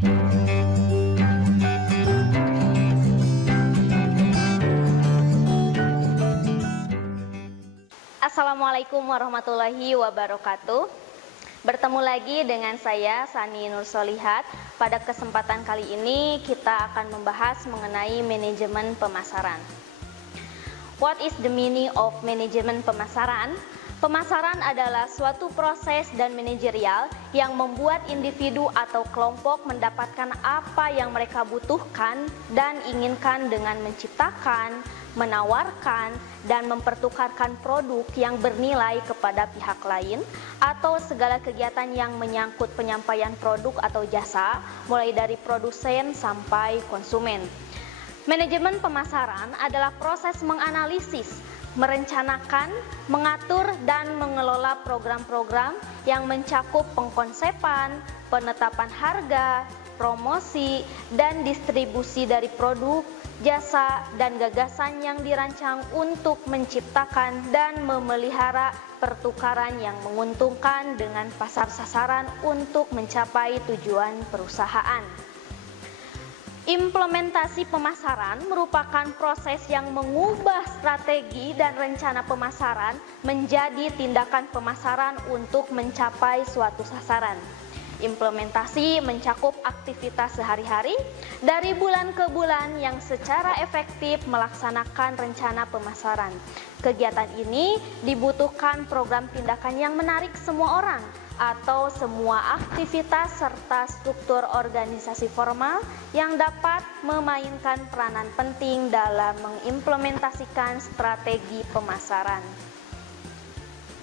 Assalamualaikum warahmatullahi wabarakatuh. Bertemu lagi dengan saya Sani Nursolihat. Pada kesempatan kali ini kita akan membahas mengenai manajemen pemasaran. What is the meaning of manajemen pemasaran? Pemasaran adalah suatu proses dan manajerial yang membuat individu atau kelompok mendapatkan apa yang mereka butuhkan dan inginkan dengan menciptakan, menawarkan, dan mempertukarkan produk yang bernilai kepada pihak lain atau segala kegiatan yang menyangkut penyampaian produk atau jasa, mulai dari produsen sampai konsumen. Manajemen pemasaran adalah proses menganalisis, merencanakan, mengatur, dan mengelola program-program yang mencakup pengkonsepan, penetapan harga, promosi, dan distribusi dari produk, jasa, dan gagasan yang dirancang untuk menciptakan dan memelihara pertukaran yang menguntungkan dengan pasar sasaran untuk mencapai tujuan perusahaan. Implementasi pemasaran merupakan proses yang mengubah strategi dan rencana pemasaran menjadi tindakan pemasaran untuk mencapai suatu sasaran. Implementasi mencakup aktivitas sehari-hari dari bulan ke bulan yang secara efektif melaksanakan rencana pemasaran. Kegiatan ini dibutuhkan program tindakan yang menarik semua orang atau semua aktivitas serta struktur organisasi formal yang dapat memainkan peranan penting dalam mengimplementasikan strategi pemasaran.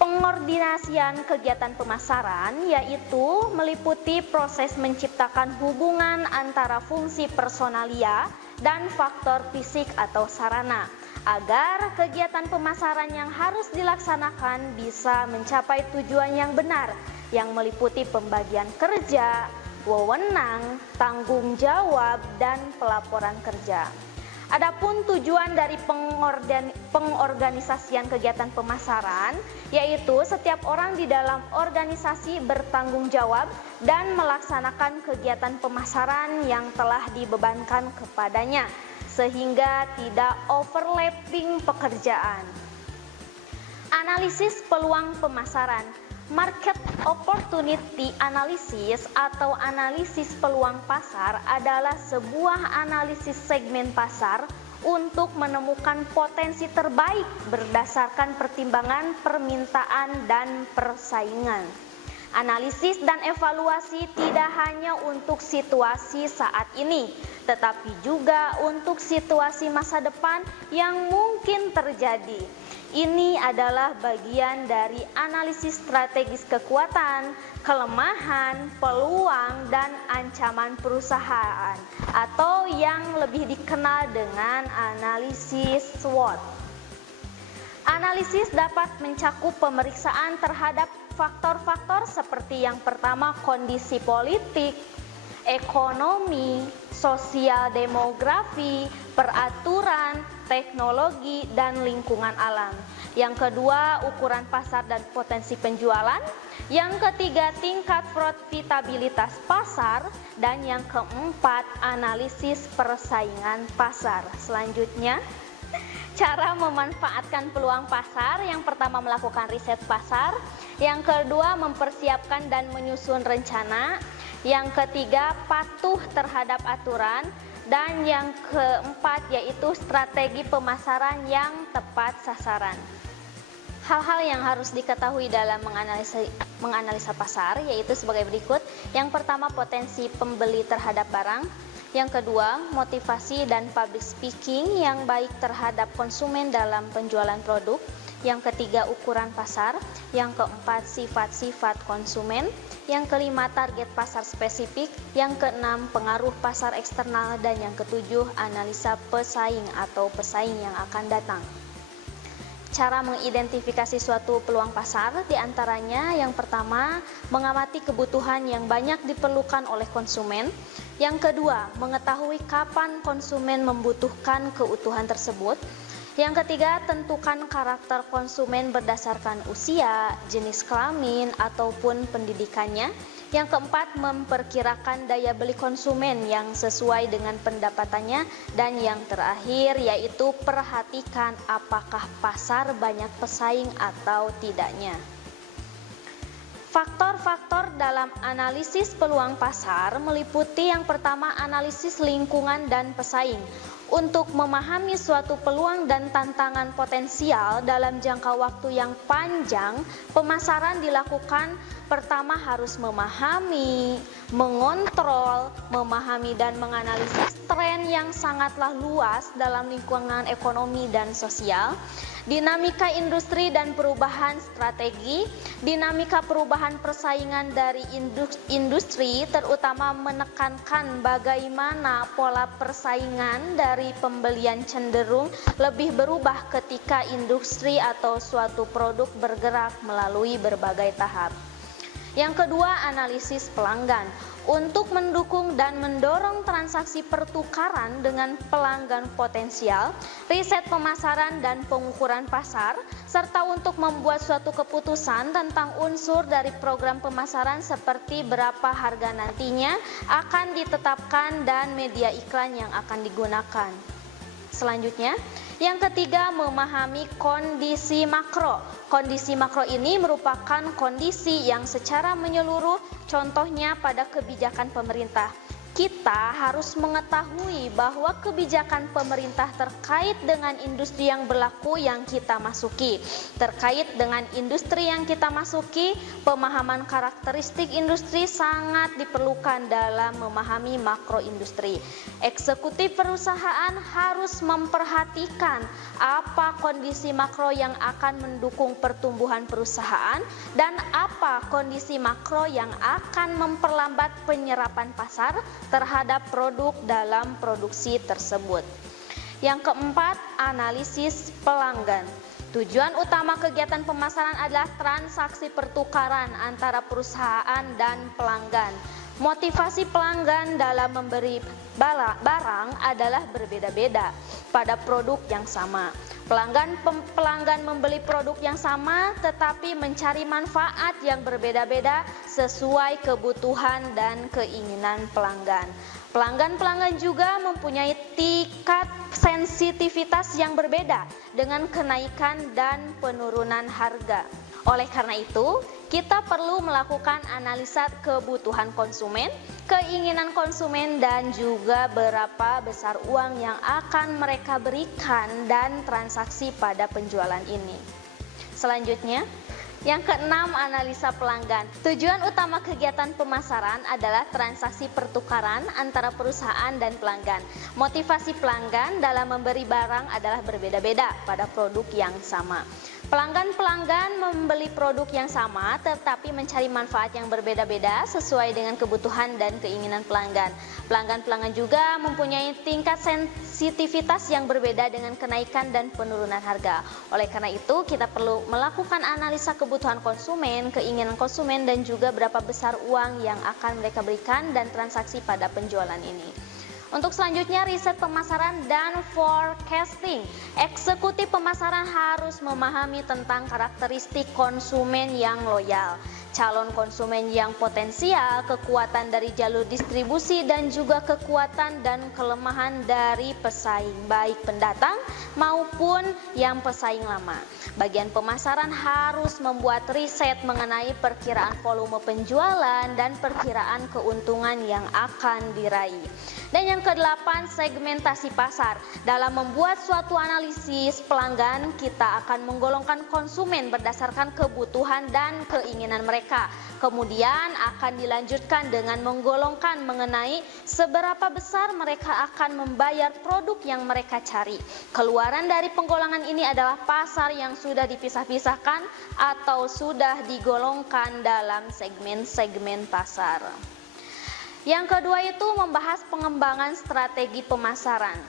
Pengordinasian kegiatan pemasaran yaitu meliputi proses menciptakan hubungan antara fungsi personalia dan faktor fisik atau sarana agar kegiatan pemasaran yang harus dilaksanakan bisa mencapai tujuan yang benar yang meliputi pembagian kerja, wewenang, tanggung jawab, dan pelaporan kerja. Adapun tujuan dari pengorganisasian kegiatan pemasaran yaitu setiap orang di dalam organisasi bertanggung jawab dan melaksanakan kegiatan pemasaran yang telah dibebankan kepadanya sehingga tidak overlapping pekerjaan. Analisis peluang pemasaran. Market opportunity analysis atau analisis peluang pasar adalah sebuah analisis segmen pasar untuk menemukan potensi terbaik berdasarkan pertimbangan permintaan dan persaingan. Analisis dan evaluasi tidak hanya untuk situasi saat ini, tetapi juga untuk situasi masa depan yang mungkin terjadi. Ini adalah bagian dari analisis strategis kekuatan, kelemahan, peluang, dan ancaman perusahaan atau yang lebih dikenal dengan analisis SWOT. Analisis dapat mencakup pemeriksaan terhadap faktor-faktor seperti yang pertama kondisi politik, ekonomi, sosial demografi, peraturan, teknologi, dan lingkungan alam. Yang kedua, ukuran pasar dan potensi penjualan. Yang ketiga, tingkat profitabilitas pasar. Dan yang keempat, analisis persaingan pasar. Selanjutnya, cara memanfaatkan peluang pasar. Yang pertama, melakukan riset pasar. Yang kedua, mempersiapkan dan menyusun rencana. Yang ketiga, patuh terhadap aturan. Dan yang keempat yaitu strategi pemasaran yang tepat sasaran. Hal-hal yang harus diketahui dalam menganalisa pasar yaitu sebagai berikut. Yang pertama, potensi pembeli terhadap barang. Yang kedua, motivasi dan public speaking yang baik terhadap konsumen dalam penjualan produk. Yang ketiga, ukuran pasar. Yang keempat, sifat-sifat konsumen. Yang kelima, target pasar spesifik. Yang keenam, pengaruh pasar eksternal. Dan yang ketujuh, analisa pesaing atau pesaing yang akan datang. Cara mengidentifikasi suatu peluang pasar diantaranya yang pertama, mengamati kebutuhan yang banyak diperlukan oleh konsumen. Yang kedua, mengetahui kapan konsumen membutuhkan kebutuhan tersebut. Yang ketiga, tentukan karakter konsumen berdasarkan usia, jenis kelamin, ataupun pendidikannya. Yang keempat, memperkirakan daya beli konsumen yang sesuai dengan pendapatannya. Dan yang terakhir yaitu perhatikan apakah pasar banyak pesaing atau tidaknya. Faktor-faktor dalam analisis peluang pasar meliputi yang pertama analisis lingkungan dan pesaing. Untuk memahami suatu peluang dan tantangan potensial dalam jangka waktu yang panjang, pemasaran dilakukan pertama harus memahami, mengontrol, memahami dan menganalisis tren yang sangatlah luas dalam lingkungan ekonomi dan sosial, dinamika industri dan perubahan strategi, dinamika perubahan persaingan dari industri terutama menekankan bagaimana pola persaingan dari pembelian cenderung lebih berubah ketika industri atau suatu produk bergerak melalui berbagai tahap. Yang kedua, analisis pelanggan. Untuk mendukung dan mendorong transaksi pertukaran dengan pelanggan potensial, riset pemasaran dan pengukuran pasar, serta untuk membuat suatu keputusan tentang unsur dari program pemasaran seperti berapa harga nantinya akan ditetapkan dan media iklan yang akan digunakan. Selanjutnya, yang ketiga, memahami kondisi makro. Kondisi makro ini merupakan kondisi yang secara menyeluruh, contohnya pada kebijakan pemerintah. Kita harus mengetahui bahwa kebijakan pemerintah terkait dengan industri yang berlaku yang kita masuki. Terkait dengan industri yang kita masuki, pemahaman karakteristik industri sangat diperlukan dalam memahami makro industri. Eksekutif perusahaan harus memperhatikan apa kondisi makro yang akan mendukung pertumbuhan perusahaan dan apa kondisi makro yang akan memperlambat penyerapan pasar terhadap produk dalam produksi tersebut. Yang keempat, analisis pelanggan. Tujuan utama kegiatan pemasaran adalah transaksi pertukaran antara perusahaan dan pelanggan. Motivasi pelanggan dalam memberi barang adalah berbeda-beda pada produk yang sama. Pelanggan membeli produk yang sama tetapi mencari manfaat yang berbeda-beda sesuai kebutuhan dan keinginan pelanggan. Pelanggan juga mempunyai tingkat sensitivitas yang berbeda dengan kenaikan dan penurunan harga. Oleh karena itu, kita perlu melakukan analisa kebutuhan konsumen, keinginan konsumen, dan juga berapa besar uang yang akan mereka berikan dan transaksi pada penjualan ini. Selanjutnya, yang keenam, analisa pelanggan. Tujuan utama kegiatan pemasaran adalah transaksi pertukaran antara perusahaan dan pelanggan. Motivasi pelanggan dalam memberi barang adalah berbeda-beda pada produk yang sama. Pelanggan membeli produk yang sama tetapi mencari manfaat yang berbeda-beda sesuai dengan kebutuhan dan keinginan pelanggan. Pelanggan juga mempunyai tingkat sensitivitas yang berbeda dengan kenaikan dan penurunan harga. Oleh karena itu, kita perlu melakukan analisa kebutuhan konsumen, keinginan konsumen, dan juga berapa besar uang yang akan mereka berikan dan transaksi pada penjualan ini. Untuk selanjutnya, riset pemasaran dan forecasting. Eksekutif pemasaran harus memahami tentang karakteristik konsumen yang loyal, calon konsumen yang potensial, kekuatan dari jalur distribusi, dan juga kekuatan dan kelemahan dari pesaing, baik pendatang maupun yang pesaing lama. Bagian pemasaran harus membuat riset mengenai perkiraan volume penjualan dan perkiraan keuntungan yang akan diraih. Dan yang kedelapan, segmentasi pasar. Dalam membuat suatu analisis pelanggan, kita akan menggolongkan konsumen berdasarkan kebutuhan dan keinginan mereka. Kemudian akan dilanjutkan dengan menggolongkan mengenai seberapa besar mereka akan membayar produk yang mereka cari. Keluaran dari penggolongan ini adalah pasar yang sudah dipisah-pisahkan atau sudah digolongkan dalam segmen-segmen pasar. Yang kedua itu membahas pengembangan strategi pemasaran.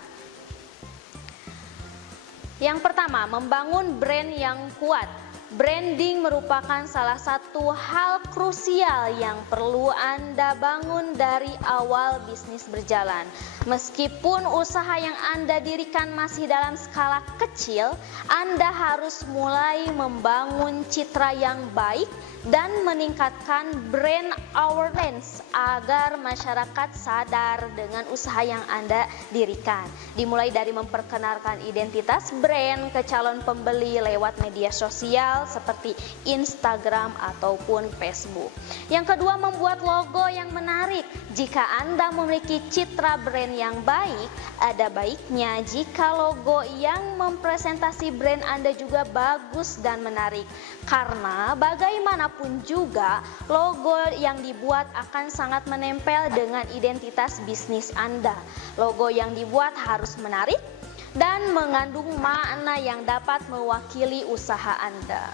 Yang pertama, membangun brand yang kuat. branding merupakan salah satu hal krusial yang perlu Anda bangun dari awal bisnis berjalan. Meskipun usaha yang Anda dirikan masih dalam skala kecil, Anda harus mulai membangun citra yang baik dan meningkatkan brand awareness agar masyarakat sadar dengan usaha yang Anda dirikan. Dimulai dari memperkenalkan identitas brand ke calon pembeli lewat media sosial seperti Instagram ataupun Facebook. Yang kedua, membuat logo yang menarik. Jika Anda memiliki citra brand yang baik, ada baiknya jika logo yang mempresentasi brand Anda juga bagus dan menarik. Karena bagaimanapun juga, logo yang dibuat akan sangat menempel dengan identitas bisnis Anda. Logo yang dibuat harus menarik dan mengandung makna yang dapat mewakili usaha Anda.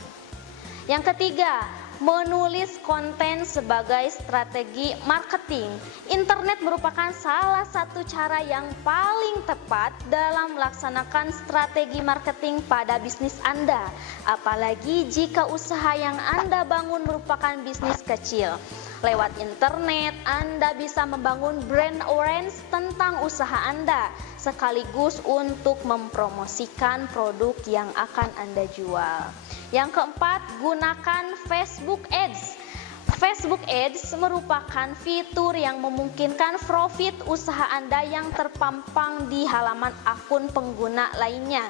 Yang ketiga, menulis konten sebagai strategi marketing. Internet merupakan salah satu cara yang paling tepat dalam melaksanakan strategi marketing pada bisnis Anda. Apalagi jika usaha yang Anda bangun merupakan bisnis kecil. Lewat internet, Anda bisa membangun brand awareness tentang usaha Anda, sekaligus untuk mempromosikan produk yang akan Anda jual. Yang keempat, gunakan Facebook Ads. Facebook Ads merupakan fitur yang memungkinkan profit usaha Anda yang terpampang di halaman akun pengguna lainnya.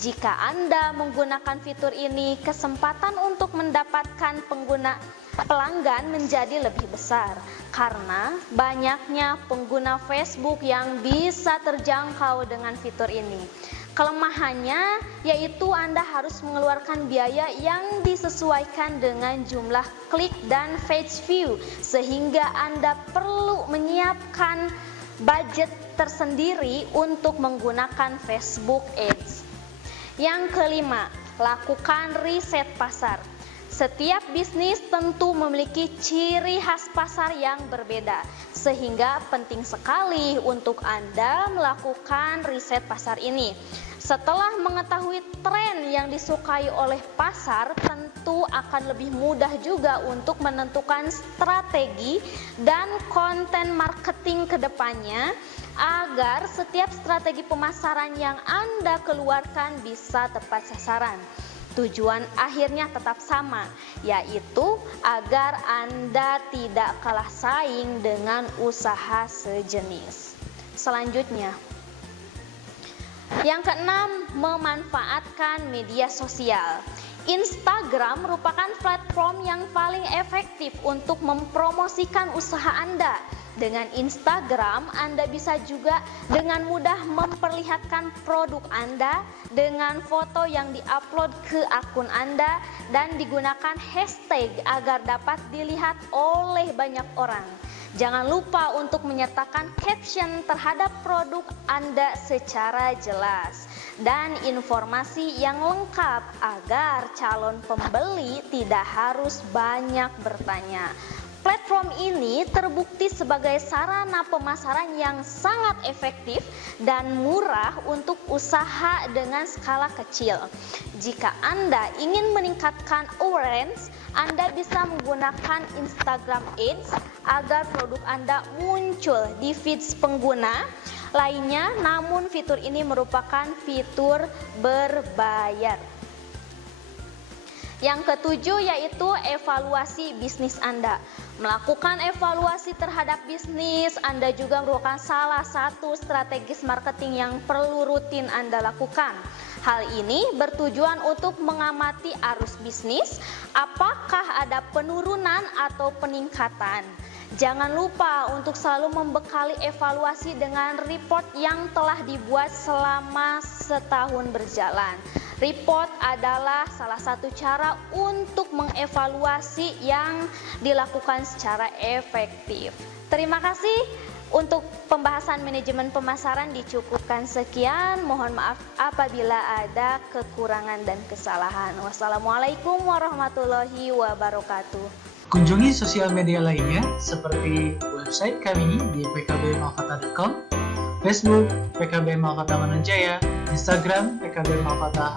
Jika Anda menggunakan fitur ini, kesempatan untuk mendapatkan pelanggan menjadi lebih besar karena banyaknya pengguna Facebook yang bisa terjangkau dengan fitur ini. Kelemahannya yaitu Anda harus mengeluarkan biaya yang disesuaikan dengan jumlah klik dan page view, sehingga Anda perlu menyiapkan budget tersendiri untuk menggunakan Facebook Ads. Yang kelima, lakukan riset pasar. Setiap bisnis tentu memiliki ciri khas pasar yang berbeda, sehingga penting sekali untuk Anda melakukan riset pasar ini. Setelah mengetahui tren yang disukai oleh pasar, tentu akan lebih mudah juga untuk menentukan strategi dan konten marketing ke depannya agar setiap strategi pemasaran yang Anda keluarkan bisa tepat sasaran. Tujuan akhirnya tetap sama, yaitu agar Anda tidak kalah saing dengan usaha sejenis. Selanjutnya, yang keenam, memanfaatkan media sosial. Instagram merupakan platform yang paling efektif untuk mempromosikan usaha Anda. Dengan Instagram, Anda bisa juga dengan mudah memperlihatkan produk Anda dengan foto yang diupload ke akun Anda dan digunakan hashtag agar dapat dilihat oleh banyak orang. Jangan lupa untuk menyertakan caption terhadap produk Anda secara jelas dan informasi yang lengkap agar calon pembeli tidak harus banyak bertanya. Platform ini terbukti sebagai sarana pemasaran yang sangat efektif dan murah untuk usaha dengan skala kecil. Jika Anda ingin meningkatkan awareness, Anda bisa menggunakan Instagram Ads agar produk Anda muncul di feeds pengguna lainnya, namun fitur ini merupakan fitur berbayar. Yang ketujuh yaitu evaluasi bisnis Anda. Melakukan evaluasi terhadap bisnis Anda juga merupakan salah satu strategis marketing yang perlu rutin Anda lakukan. Hal ini bertujuan untuk mengamati arus bisnis, apakah ada penurunan atau peningkatan. Jangan lupa untuk selalu membekali evaluasi dengan report yang telah dibuat selama setahun berjalan. Report adalah salah satu cara untuk mengevaluasi yang dilakukan secara efektif. Terima kasih. Untuk pembahasan manajemen pemasaran dicukupkan sekian. Mohon maaf apabila ada kekurangan dan kesalahan. Wassalamualaikum warahmatullahi wabarakatuh. Kunjungi sosial media lainnya seperti website kami di pkbmalkata.com, Facebook PKB Malkata Mananjaya, Instagram PKB Malkata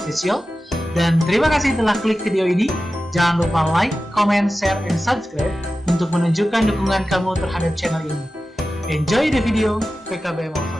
_official, Dan terima kasih telah klik video ini. Jangan lupa like, comment, share, and subscribe untuk menunjukkan dukungan kamu terhadap channel ini. Enjoy the video, PKBM Alpha.